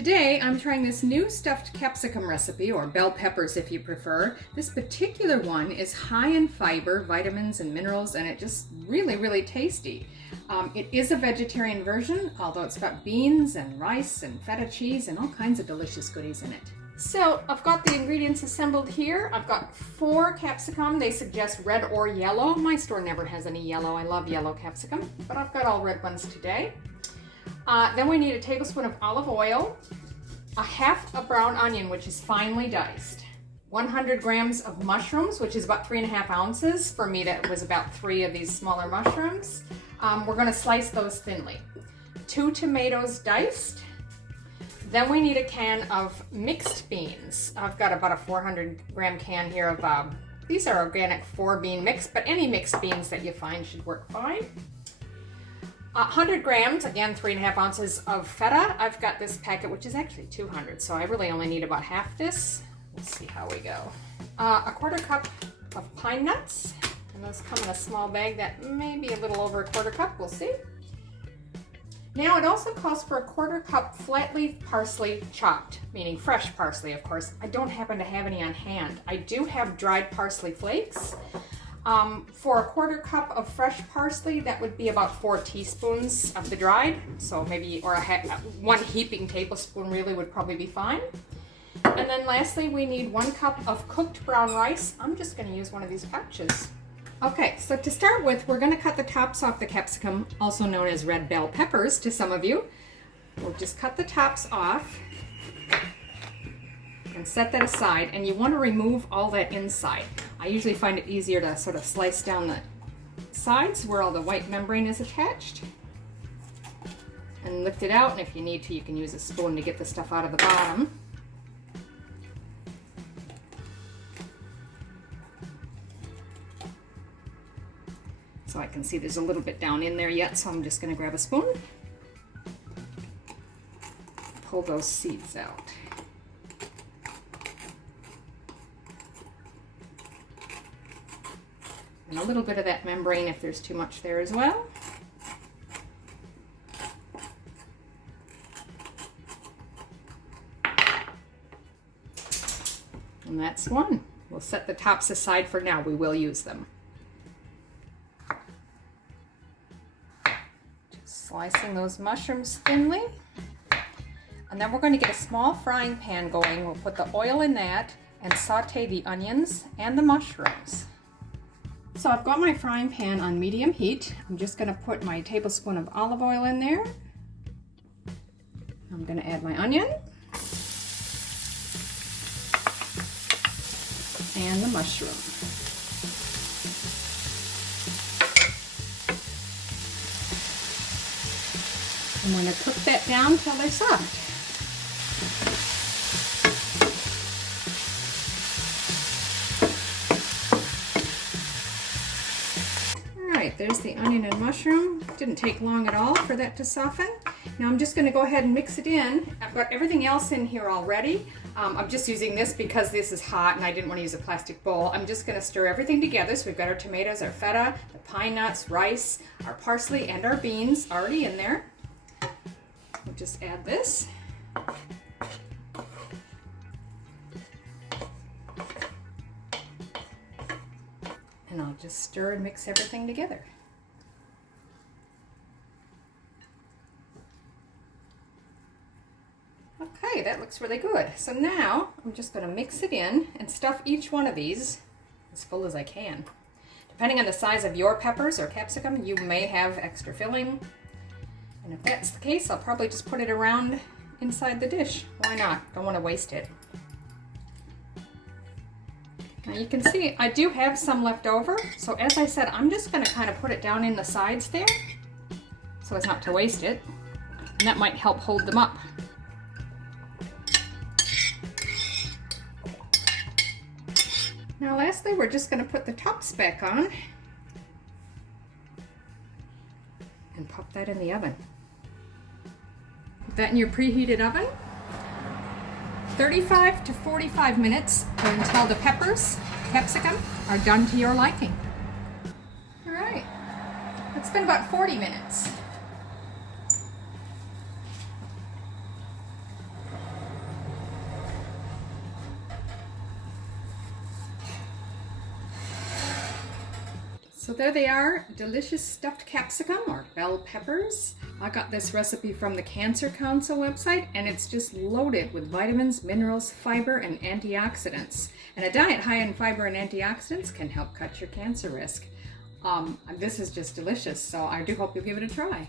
Today I'm trying this new stuffed capsicum recipe, or bell peppers if you prefer. This particular one is high in fiber, vitamins and minerals, and it's just really tasty. It is a vegetarian version, although it's got beans and rice and feta cheese and all kinds of delicious goodies in it. So I've got the ingredients assembled here. I've got 4 capsicum. They suggest red or yellow. My store never has any yellow. I love yellow capsicum, but I've got all red ones today. Then we need a tablespoon of olive oil, a half a brown onion, which is finely diced, 100 grams of mushrooms, which is about 3.5 ounces. For me, that was about 3 of these smaller mushrooms. We're going to slice those thinly. 2 tomatoes diced. Then we need a can of mixed beans. I've got about a 400 gram can here of, these are organic 4-bean mix, but any mixed beans that you find should work fine. 100 grams, again 3.5 ounces of feta. I've got this packet, which is actually 200, so I really only need about half this. Let's see how we go. A 1/4 cup of pine nuts, and those come in a small bag that may be a little over a 1/4 cup, we'll see. Now it also calls for a 1/4 cup flat leaf parsley chopped, meaning fresh parsley, of course. I don't happen to have any on hand. I do have dried parsley flakes. For a 1/4 cup of fresh parsley, that would be about 4 teaspoons of the dried. So maybe, or 1 heaping tablespoon really would probably be fine. And then lastly, we need 1 cup of cooked brown rice. I'm just going to use one of these pouches. Okay, so to start with, we're going to cut the tops off the capsicum, also known as red bell peppers to some of you. We'll just cut the tops off and set that aside, and you want to remove all that inside. I usually find it easier to sort of slice down the sides where all the white membrane is attached and lift it out, and if you need to, you can use a spoon to get the stuff out of the bottom. So I can see there's a little bit down in there yet, so I'm just going to grab a spoon, pull those seeds out. And a little bit of that membrane if there's too much there as well. And that's one. We'll set the tops aside for now. We will use them. Just slicing those mushrooms thinly. And then we're going to get a small frying pan going. We'll put the oil in that and saute the onions and the mushrooms. So I've got my frying pan on medium heat. I'm just going to put my tablespoon of olive oil in there. I'm going to add my onion and the mushroom. I'm going to cook that down till they're soft. There's the onion and mushroom. Didn't take long at all for that to soften. Now I'm just going to go ahead and mix it in. I've got everything else in here already. I'm just using this because this is hot and I didn't want to use a plastic bowl. I'm just going to stir everything together. So we've got our tomatoes, our feta, the pine nuts, rice, our parsley, and our beans already in there. We'll just add this. And I'll just stir and mix everything together. Okay, that looks really good. So now I'm just going to mix it in and stuff each one of these as full as I can. Depending on the size of your peppers or capsicum, you may have extra filling. And if that's the case, I'll probably just put it around inside the dish. Why not? Don't want to waste it. Now you can see I do have some left over, so as I said, I'm just going to kind of put it down in the sides there so as not to waste it, and that might help hold them up. Now lastly, we're just going to put the tops back on and pop that in the oven. Put that in your preheated oven. 35 to 45 minutes until the peppers, capsicum, are done to your liking. All right, it's been about 40 minutes. So there they are, delicious stuffed capsicum or bell peppers. I got this recipe from the Cancer Council website, and it's just loaded with vitamins, minerals, fiber, and antioxidants. And a diet high in fiber and antioxidants can help cut your cancer risk. This is just delicious, so I do hope you'll give it a try.